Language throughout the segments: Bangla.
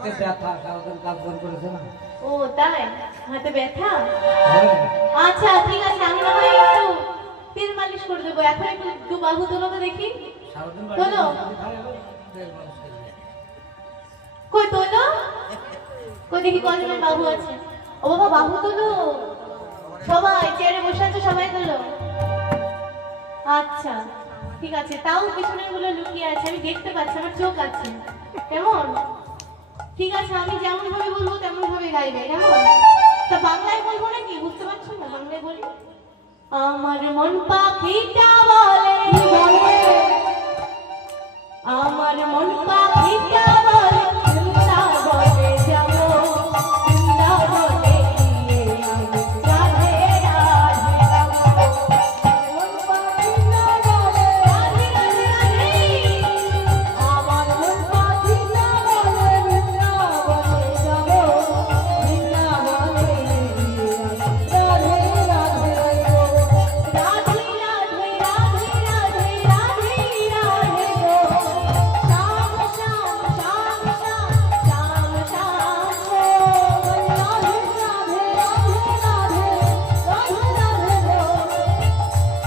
হাতে ব্যথা সারাদিন কাজ করেছে না। ও তাই, হাতে ব্যথা। আচ্ছা ঠিক আছে, আমি না হয় একটু তেল মালিশ করে দেবো। এখন একটু দু বাহু তোলো তো দেখি। তোলো, কই তোলো, কই দেখি কজনের বাহু আছে। ও বাবা বাহু তোলো, সবাই চেয়ারে বসে আছে, সবাই তোলো। আচ্ছা ঠিক আছে, তাও পিছনের গুলো লুকিয়ে আছে, আমি দেখতে পাচ্ছি, আমার চোখ আছে। কেমন? ঠিক আছে, আমি যেমন ভাবে বলবো তেমন ভাবে গাইবে, কেমন? তা বাংলায় বলবো নাকি, বুঝতে পারছো না? বাংলায় বলি। আমার মন পাখিটা বলে, আমার মন পাখিটা বলে বৃন্দাবনে যাবো, বৃন্দাবনে গিয়ে আমি রাধে রাধে গাবো। মন পাখিটা বলে রাধে রাধে রাধে, আমার মন পাখিটা বলে বৃন্দাবনে যাবো, বৃন্দাবনে গিয়ে আমি রাধে রাধে গাবো। রাধে রাধে রাধে রাধে রাধে রাধে গো, শ্যাম শ্যাম শ্যাম শ্যাম শ্যাম শ্যাম গো, রাধে রাধে রাধে রাধে রাধে রাধে গো,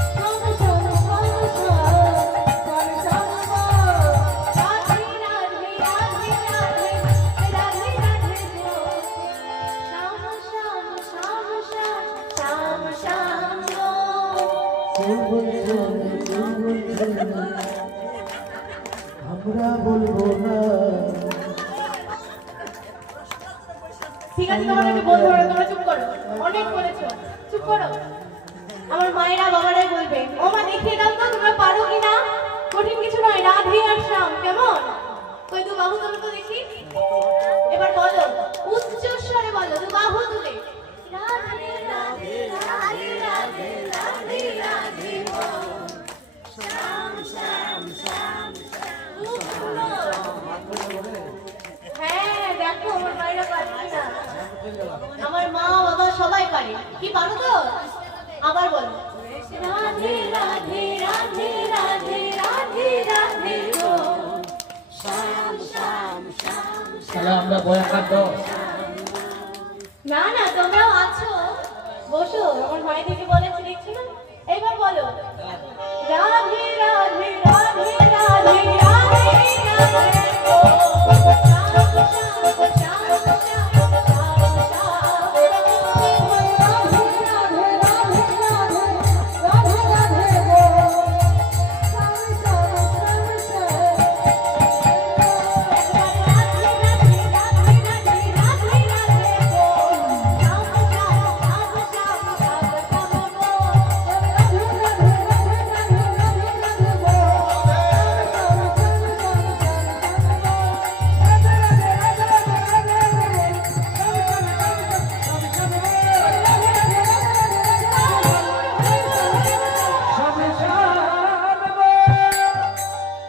শ্যাম শ্যাম শ্যাম শ্যাম শ্যাম শ্যাম গো, রাধে রাধে রাধে রাধে রাধে রাধে গো, শ্যাম শ্যাম শ্যাম শ্যাম শ্যাম শ্যাম গো। আমরা বলবো না। ঠিক আছে, তোমার আমি বলবো না, তোমরা চুপ করো, অনেক বলেছো, চুপ করো। আমার মায়েরা বাবারাই বলবে, ও মা দেখিয়ে দাও তো তোমরা পারো কিনা, কঠিন কিছু নয়, রাধে আর শ্যাম, কেমন? কই দু বাহু তুলো তো দেখি, এবার বলো, উচ্চ স্বরে বলো, দু বাহু তুলে রাধে রাধে রাধে রাধে রাধে রাধে গো, শ্যাম শ্যাম শ্যাম শ্যাম। হ্যাঁ দেখো, আমার মায়েরা পারছে না, আমার মা বাবা সবাই পারে। কি পারো তো? আবার বলো, রাধে রাধে রাধে রাধে রাধে রাধে গো, শ্যাম শ্যাম শ্যাম। তাহলে আমরা বয়াকার দাও। না না, তোমরাও আছো, বসো, আমার ভাই থেকে বলেছি, দেখছো না? এইবার বলো, রাধে রাধে রাধে রাধে রাধে রাধে গো, শ্যাম শ্যাম